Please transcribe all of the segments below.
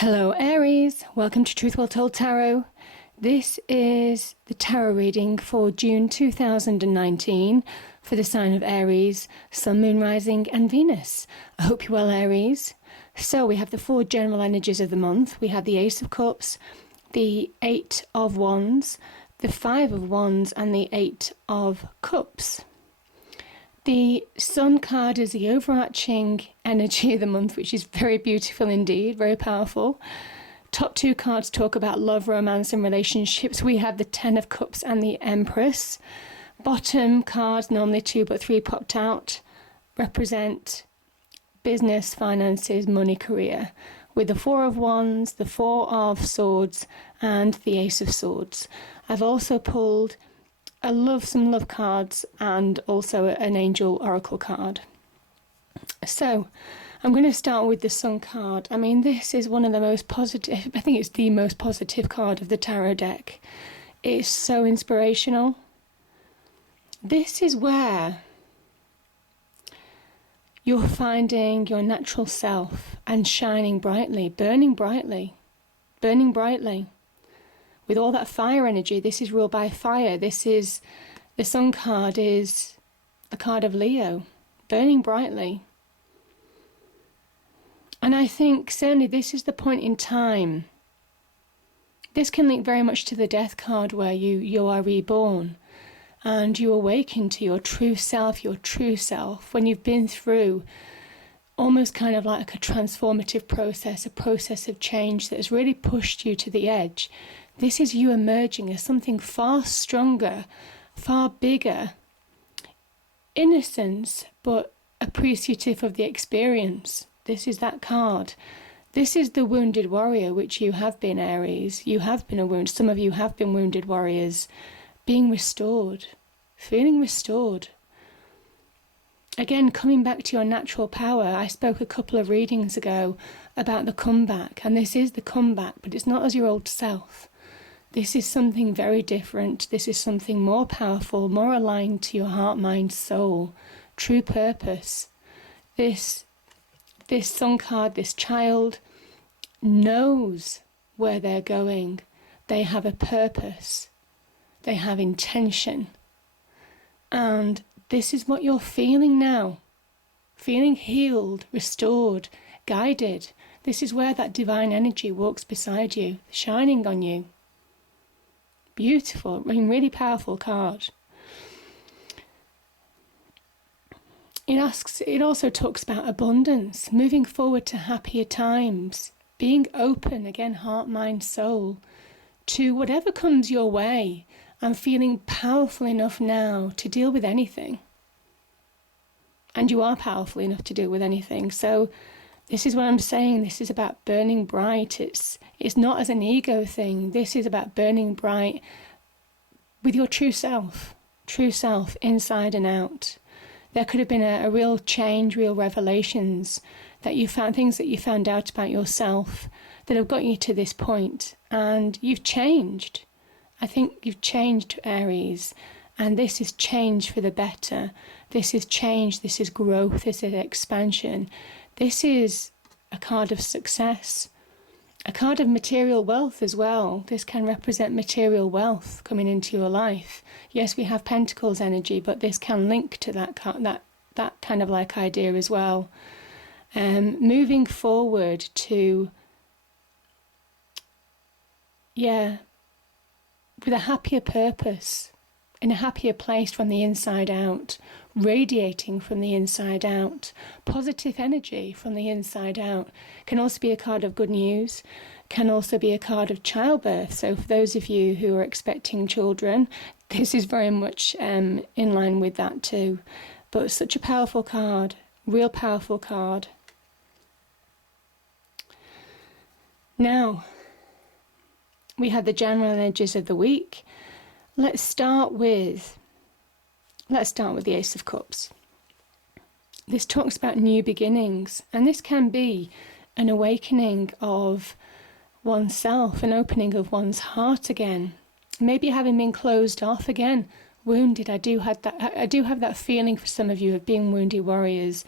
Hello Aries, welcome to Truth Well Told Tarot. This is the tarot reading for June 2019 for the sign of Aries, Sun, Moon, Rising and Venus. I hope you're well, Aries. So we have the four general energies of the month. We have the Ace of Cups, the Eight of Wands, the Five of Wands and the Eight of Cups. The Sun card is the overarching energy of the month, which is very beautiful indeed, very powerful. Top two cards talk about love, romance and relationships. We have the Ten of Cups and the Empress. Bottom cards, normally two but three popped out, represent business, finances, money, career. With the Four of Wands, the Four of Swords and the Ace of Swords. I've also pulled some love cards and also an angel oracle card. So I'm going to start with the Sun card. I mean, this is one of the most positive, I think it's the most positive card of the tarot deck. It's so inspirational. This is where you're finding your natural self and shining brightly, burning brightly, burning brightly. With all that fire energy, this is ruled by fire. The Sun card is the card of Leo, burning brightly. And I think certainly this is the point in time. This can link very much to the Death card where you are reborn and you awaken to your true self, when you've been through almost kind of like a transformative process, a process of change that has really pushed you to the edge. This is you emerging as something far stronger, far bigger. Innocence, but appreciative of the experience. This is that card. This is the wounded warrior, which you have been, Aries. You have been a wound. Some of you have been wounded warriors. Being restored. Feeling restored. Again, coming back to your natural power. I spoke a couple of readings ago about the comeback. And this is the comeback, but it's not as your old self. This is something very different. This is something more powerful, more aligned to your heart, mind, soul, true purpose. This Sun card, this child knows where they're going. They have a purpose. They have intention. And this is what you're feeling now. Feeling healed, restored, guided. This is where that divine energy walks beside you, shining on you. Beautiful, I mean, really powerful card. It also talks about abundance, moving forward to happier times, being open, again, heart, mind, soul, to whatever comes your way and feeling powerful enough now to deal with anything. And you are powerful enough to deal with anything. So this is what I'm saying. This is about burning bright. It's not as an ego thing. This is about burning bright with your true self, inside and out. There could have been a real change, real revelations that you found, things that you found out about yourself that have got you to this point. And you've changed. I think you've changed, Aries. And this is change for the better. This is change. This is growth. This is expansion. This is a card of success, a card of material wealth as well. This can represent material wealth coming into your life. Yes, we have Pentacles energy, but this can link to that kind of like idea as well. Moving forward to, with a happier purpose, in a happier place from the inside out, radiating from the inside out, positive energy from the inside out. Can also be a card of good news, can also be a card of childbirth. So for those of you who are expecting children, this is very much in line with that too. But such a powerful card, real powerful card. Now, we have the general energies of the week. Let's start with the Ace of Cups. This talks about new beginnings, and this can be an awakening of oneself, an opening of one's heart again. Maybe having been closed off again, wounded. I do have that feeling for some of you of being wounded warriors,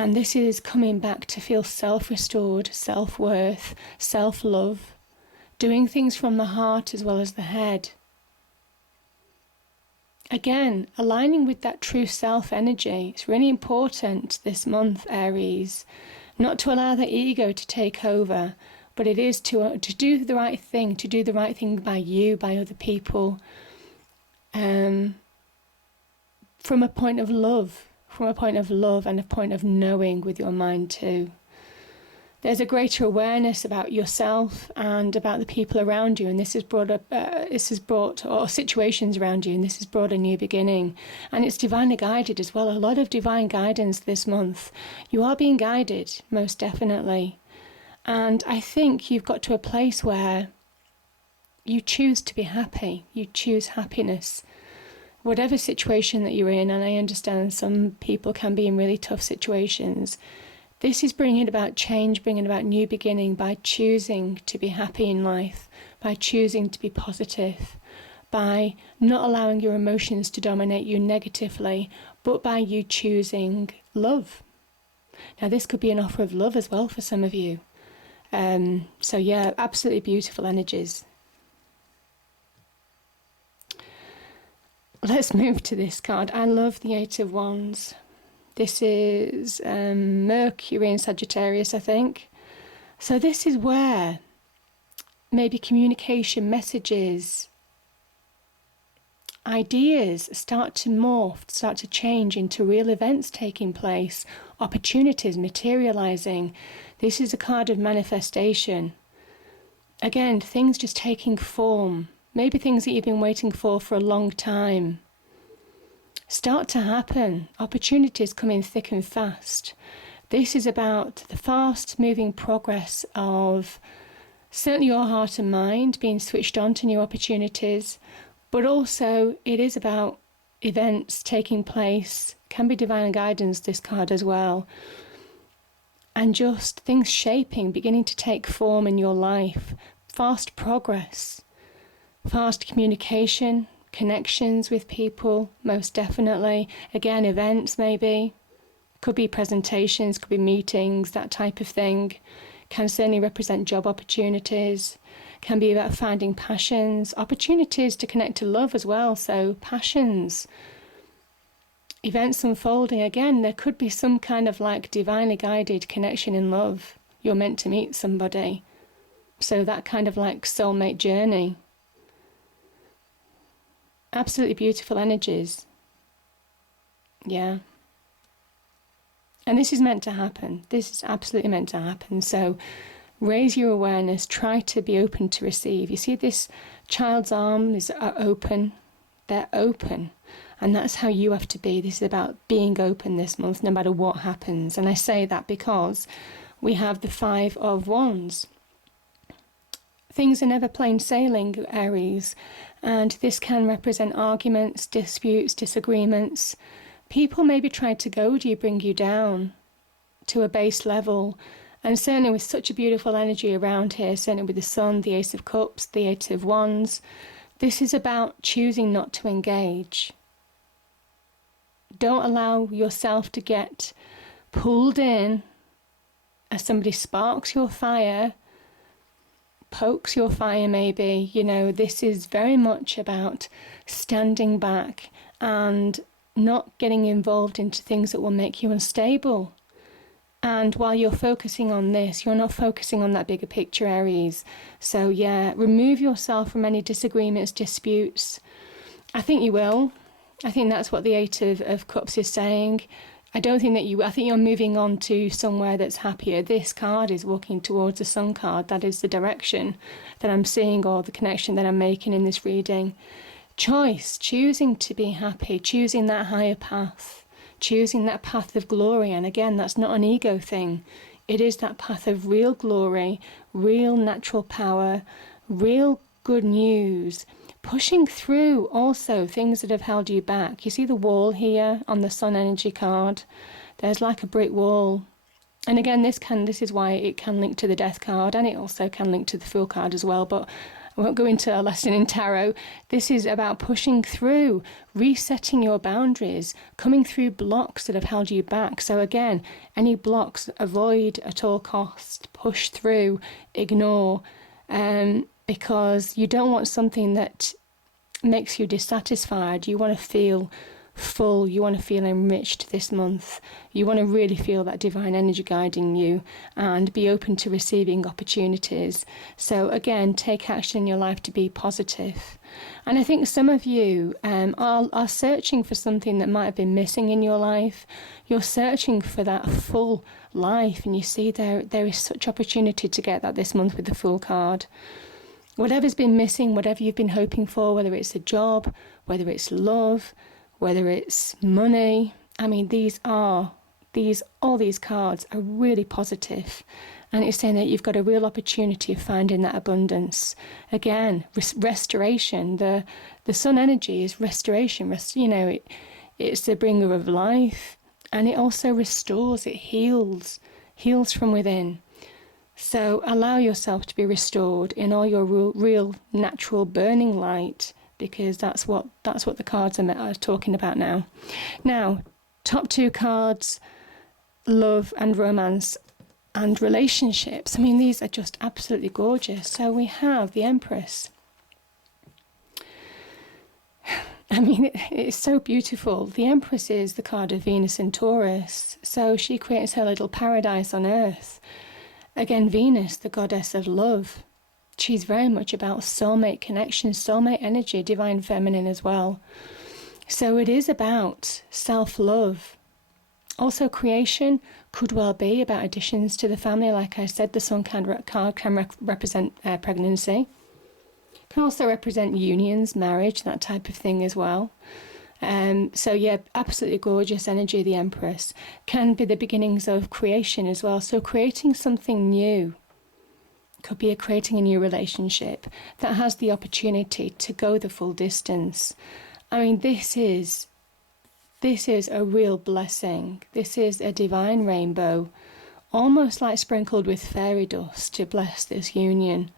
And this is coming back to feel self-restored, self-worth, self-love, doing things from the heart as well as the head. Again, aligning with that true self energy. It's really important this month, Aries, not to allow the ego to take over, but it is to do the right thing, to do the right thing by you, by other people, from a point of love, and a point of knowing with your mind too. There's a greater awareness about yourself and about the people around you, and this has brought or situations around you, and this has brought a new beginning. And it's divinely guided as well. A lot of divine guidance this month. You are being guided, most definitely. And I think you've got to a place where you choose to be happy. You choose happiness. Whatever situation that you're in, and I understand some people can be in really tough situations, this is bringing about change, bringing about new beginning by choosing to be happy in life, by choosing to be positive, by not allowing your emotions to dominate you negatively, but by you choosing love. Now, this could be an offer of love as well for some of you. So yeah, absolutely beautiful energies. Let's move to this card. I love the Eight of Wands. This is Mercury in Sagittarius, I think. So this is where maybe communication, messages, ideas start to morph, start to change into real events taking place, opportunities materializing. This is a card of manifestation. Again, things just taking form. Maybe things that you've been waiting for a long time start to happen. Opportunities come in thick and fast. This is about the fast moving progress of certainly your heart and mind being switched on to new opportunities, but also it is about events taking place. Can be divine guidance, this card as well. And just things shaping, beginning to take form in your life. Fast progress, fast communication, connections with people, most definitely. Again, events maybe. Could be presentations, could be meetings, that type of thing. Can certainly represent job opportunities. Can be about finding passions, opportunities to connect to love as well. So passions, events unfolding. Again, there could be some kind of like divinely guided connection in love. You're meant to meet somebody. So that kind of like soulmate journey. Absolutely beautiful energies. Yeah. And this is meant to happen. This is absolutely meant to happen. So raise your awareness. Try to be open to receive. You see this child's arms are open. They're open. And that's how you have to be. This is about being open this month, no matter what happens. And I say that because we have the Five of Wands. Things are never plain sailing, Aries, and this can represent arguments, disputes, disagreements. People maybe try to goad you, bring you down to a base level, and certainly with such a beautiful energy around here, certainly with the Sun, the Ace of Cups, the Eight of Wands, this is about choosing not to engage. Don't allow yourself to get pulled in as somebody sparks your fire, pokes your fire maybe. You know, this is very much about standing back and not getting involved into things that will make you unstable. And while you're focusing on this, you're not focusing on that bigger picture, Aries. So yeah, remove yourself from any disagreements, disputes. I think you will. I think that's what the Eight of Cups is saying. I think you're moving on to somewhere that's happier. This card is walking towards the Sun card. That is the direction that I'm seeing, or the connection that I'm making in this reading. Choice, choosing to be happy, choosing that higher path, choosing that path of glory. And again, that's not an ego thing. It is that path of real glory, real natural power, real good news. Pushing through also things that have held you back. You see the wall here on the Sun energy card? There's like a brick wall. And again, this is why it can link to the Death card, and it also can link to the Fool card as well. But I won't go into a lesson in tarot. This is about pushing through, resetting your boundaries, coming through blocks that have held you back. So again, any blocks, avoid at all costs, push through, ignore, because you don't want something that makes you dissatisfied. You want to feel full, you want to feel enriched this month. You want to really feel that divine energy guiding you and be open to receiving opportunities. So again, take action in your life to be positive. And I think some of you are searching for something that might have been missing in your life. You're searching for that full life, and you see there is such opportunity to get that this month with the Fool card. Whatever's been missing, whatever you've been hoping for, whether it's a job, whether it's love, whether it's money, I mean, all these cards are really positive. And it's saying that you've got a real opportunity of finding that abundance. Again, restoration. The sun energy is restoration. It's the bringer of life. And it also restores, it heals from within. So allow yourself to be restored in all your real natural burning light, because that's what the cards are talking about now. Now, top two cards, love and romance and relationships. I mean, these are just absolutely gorgeous. So we have the Empress. I mean, it's so beautiful. The Empress is the card of Venus and Taurus. So she creates her little paradise on earth. Again, Venus, the goddess of love. She's very much about soulmate connection, soulmate energy, divine feminine as well. So it is about self-love. Also, creation could well be about additions to the family. Like I said, the Sun card can represent pregnancy. Can also represent unions, marriage, that type of thing as well. So yeah, absolutely gorgeous energy, the Empress. Can be the beginnings of creation as well. So creating something new. Could be creating a new relationship that has the opportunity to go the full distance. I mean, this is a real blessing. This is a divine rainbow, almost like sprinkled with fairy dust to bless this union.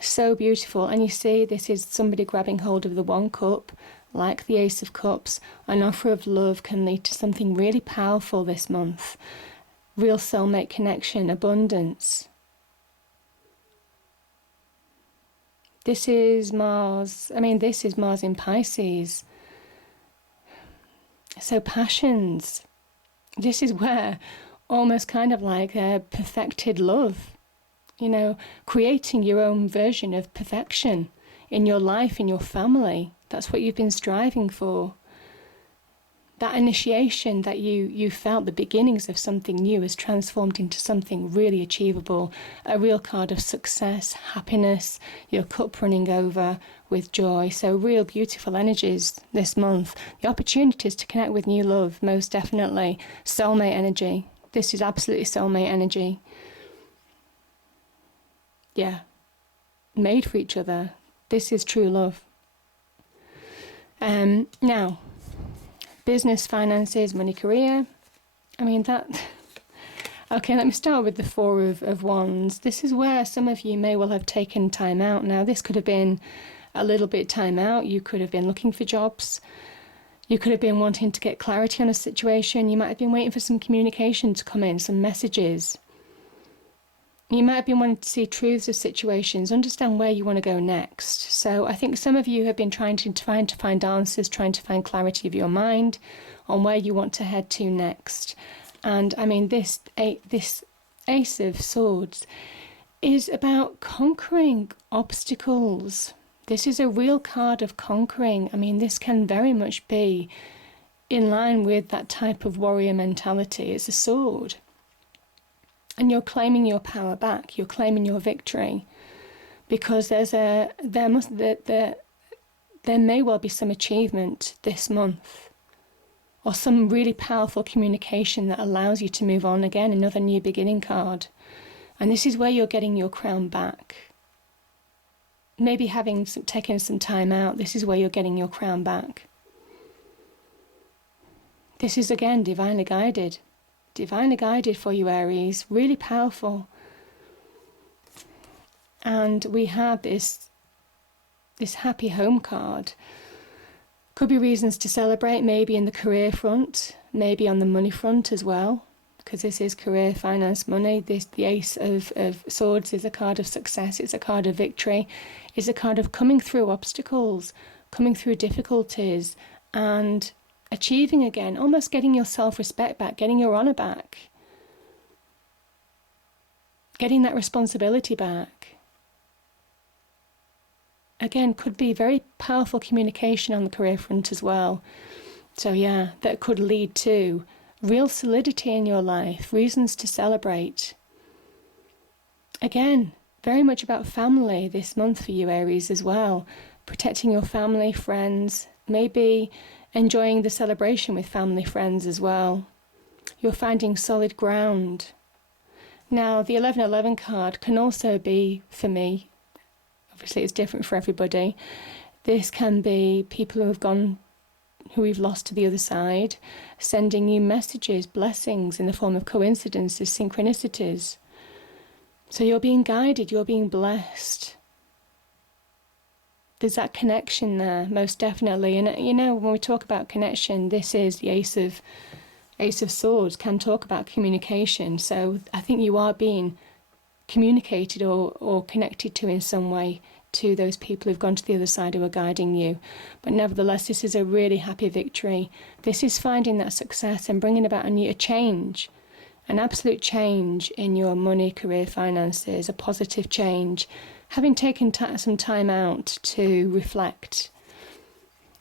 So beautiful. And you see, this is somebody grabbing hold of the one cup, like the Ace of Cups. An offer of love can lead to something really powerful this month. Real soulmate connection, abundance. This is Mars. I mean, this is Mars in Pisces. So passions. This is where almost kind of like a perfected love. Creating your own version of perfection in your life, in your family. That's what you've been striving for. That initiation that you felt, the beginnings of something new, has transformed into something really achievable. A real card of success, happiness, your cup running over with joy. So real beautiful energies this month. The opportunities to connect with new love, most definitely. Soulmate energy. This is absolutely soulmate energy. Yeah. Made for each other. This is true love. Now, business, finances, money, career. I mean, okay, let me start with the Four of Wands. This is where some of you may well have taken time out. Now, this could have been a little bit time out. You could have been looking for jobs. You could have been wanting to get clarity on a situation. You might have been waiting for some communication to come in, some messages. You might have been wanting to see truths of situations, understand where you want to go next. So I think some of you have been trying to find answers, trying to find clarity of your mind on where you want to head to next. And I mean, this Ace of Swords is about conquering obstacles. This is a real card of conquering. I mean, this can very much be in line with that type of warrior mentality. It's a sword. And you're claiming your power back. You're claiming your victory, because there may well be some achievement this month, or some really powerful communication that allows you to move on again. Another new beginning card, and this is where you're getting your crown back. Maybe taken some time out. This is where you're getting your crown back. This is again divinely guided. Divinely guided for you, Aries. Really powerful. And we have this this happy home card. Could be reasons to celebrate, maybe in the career front, maybe on the money front as well, because this is career, finance, money. The Ace of Swords is a card of success. It's a card of victory. It's a card of coming through obstacles, coming through difficulties, and achieving again, almost getting your self-respect back, getting your honour back, getting that responsibility back. Again, could be very powerful communication on the career front as well. So yeah, that could lead to real solidity in your life, reasons to celebrate. Again, very much about family this month for you, Aries, as well. Protecting your family, friends, maybe enjoying the celebration with family, friends as well. You're finding solid ground. Now, the 1111 card can also be, for me, obviously it's different for everybody, this can be people who we've lost to the other side, sending you messages, blessings in the form of coincidences, synchronicities. So you're being guided, you're being blessed. There's that connection there, most definitely. And you know, when we talk about connection, this is the Ace of Swords, can talk about communication. So I think you are being communicated or connected to in some way, to those people who've gone to the other side who are guiding you. But nevertheless, this is a really happy victory. This is finding that success and bringing about a change, an absolute change in your money, career, finances, a positive change, having taken some time out to reflect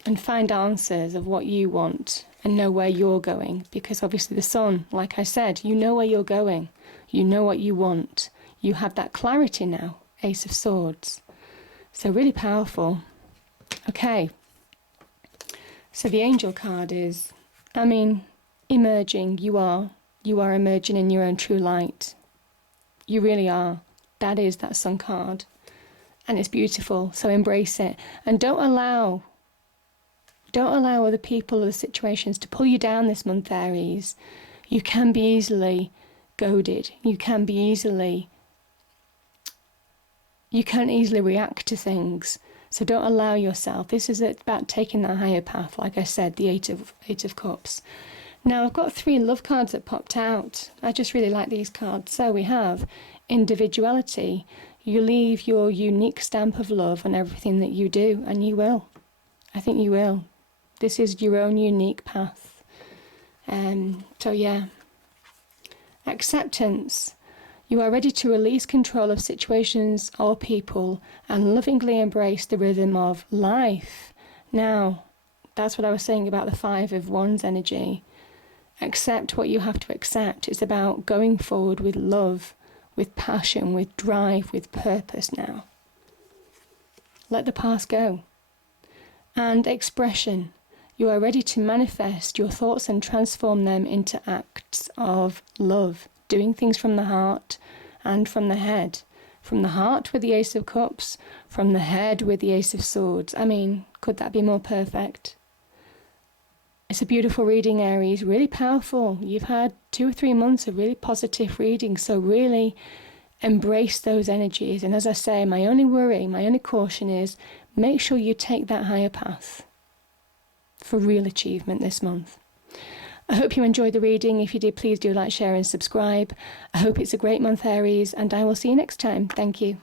and find answers of what you want and know where you're going. Because obviously the Sun, like I said, you know where you're going, you know what you want, you have that clarity now, Ace of Swords. So really powerful. Okay, so the Angel card is, emerging. You are emerging in your own true light. You really are. That is that Sun card. And it's beautiful, so embrace it. And don't allow other people or the situations to pull you down this month, Aries. You can be easily goaded. You can easily react to things. So don't allow yourself. This is about taking that higher path, like I said, the Eight of Cups. Now, I've got 3 love cards that popped out. I just really like these cards. So we have individuality. You leave your unique stamp of love on everything that you do, and you will. I think you will. This is your own unique path. So yeah. Acceptance. You are ready to release control of situations or people and lovingly embrace the rhythm of life. Now, that's what I was saying about the 5 of Wands energy. Accept what you have to accept. It's about going forward with love, with passion, with drive, with purpose now. Let the past go. And expression. You are ready to manifest your thoughts and transform them into acts of love. Doing things from the heart and from the head. From the heart with the Ace of Cups, from the head with the Ace of Swords. Could that be more perfect? It's a beautiful reading, Aries, really powerful. You've had 2 or 3 months of really positive reading, so really embrace those energies. And as I say, my only worry, my only caution is make sure you take that higher path for real achievement this month. I hope you enjoyed the reading. If you did, please do like, share and subscribe. I hope it's a great month, Aries, and I will see you next time. Thank you.